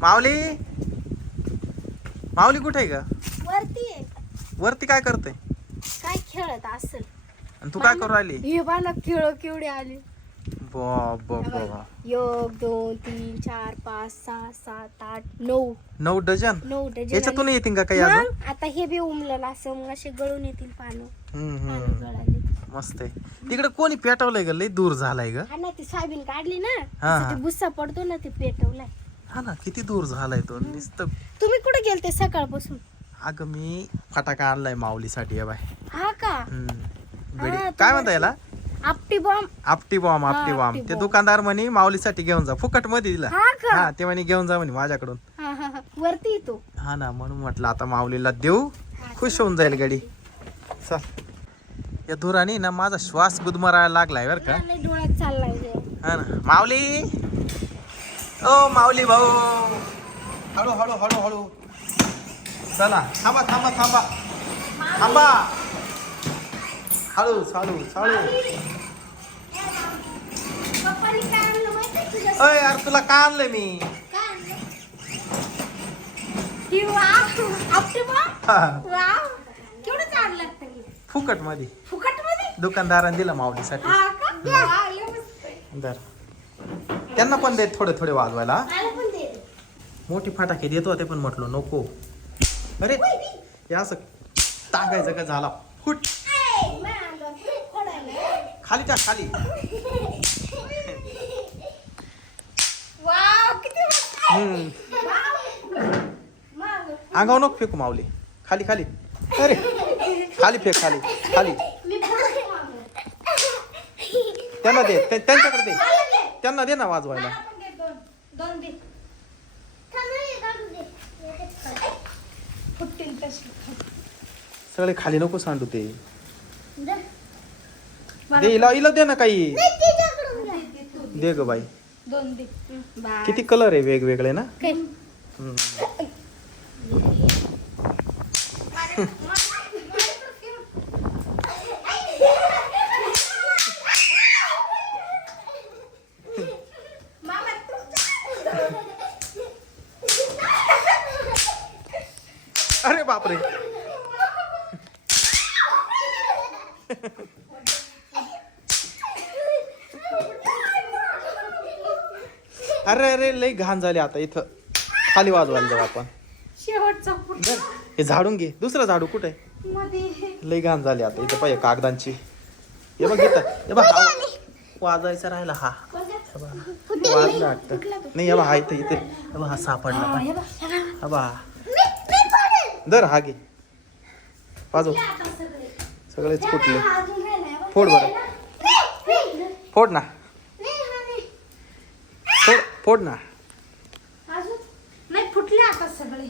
माऊली? माऊली कुठे आहे का वरती आहे. वरती काय करते काय खेळत असेल. आणि तू काय करू राहिली? हे बाला खेळ केवढे आले. बाबा बाबा एक दोन तीन चार पाच सहा सात आठ नऊ. नऊ डझन? नऊ डझन याच्यातून आले. येतील का काही अजून? मग आता हे बी उमलेलं असं मग असे गळून येतील पानं. हम्म, पानं हम्म. गळाले. मस्त आहे. तिकडे कोणी पेटवलंय ग? लय दूर झालाय ग. हा ना ती सोयाबीन काढली ना हा, हा. ते भुस्सा पडतो ना ते पेटवलाय. हा ना किती दूर झालाय तो? नुसतं तुम्ही कुठे गेलते सकाळपासून? अगं मी फटाका आणलाय माऊलीसाठी बाय. हा का? हम्म. हा, काय म्हणता याला? आपटी बॉम्ब आपटी बॉम्ब आपटी बॉम्ब ते बॉम्ब. दुकानदार म्हणे माऊलीसाठी घेऊन जा. फुकटमध्ये दिला. हा का? हा ते म्हणे घेऊन जा म्हणे माझ्याकडून. हा हा हा. वरती येतो. हा ना म्हणून म्हटलं आता माऊलीला देऊ. खुश होऊन जाईल गाडी. चल. या धुराने ना माझा श्वास गुदमरायला लागलाय बर का. डोळ्यात चाललाय ते. हा ना. माऊली! ओ माऊली भाऊ. हळू हळू हळू हळू. चला थांबा थांबा थांबा. थांबा. हळू चालू चालू? अय यार तुला का मी? आणलं? चांगलं लागतं हे. फुकटमध्ये? दुकानदाराने दिलं माऊलीसाठी. त्यांना पण दे थोडे थोडे वाजवायला मला पण दे. मोठी फटाके देतो ते पण म्हटलो नको अरे हे असं टाकायचं का झाला फुट ऐ, माझ्या अंगावर फुल फोडायला. खाली टाक खाली वाव, किती मस्त आहे. हम्म वाव. मग. अंगावर नको फेकू माऊली खाली खाली अरे खाली फेक खाली खाली मी फोडते मग. त्यांना दे त्या- त्यांच्याकडे दे. त्यांना दे ना वाजवायला मला पण दे दोन. दोन दे. फुटतील तशी. सगळे खाली नको सांडू ते दे. दे हिला हिला दे ना काही. दे ग बाई दोन दे. किती कलर आहे वेगवेगळे ना? हम्म. अरे बापरे. अरे अरे लई घाण झाली आता इथं. खाली वाजवायला जाऊ आपण. शेवटचा. हे झाडून घे. दुसरं झाडू कुठे? मध्ये. लई घाण झाली आता. इथं पाहिजे कागदांची. हे बघ इथं. हे बघ हा. वाजायचा राहिला हा. वाजला वाटतं नाही बघ हा इथं इथे. हे बघ हा सापडला बघ दर हा घे. वाजव. सगळेच कुठले? फोड बरं. फोड ना. फोड फोड ना. फुटले आता सगळे.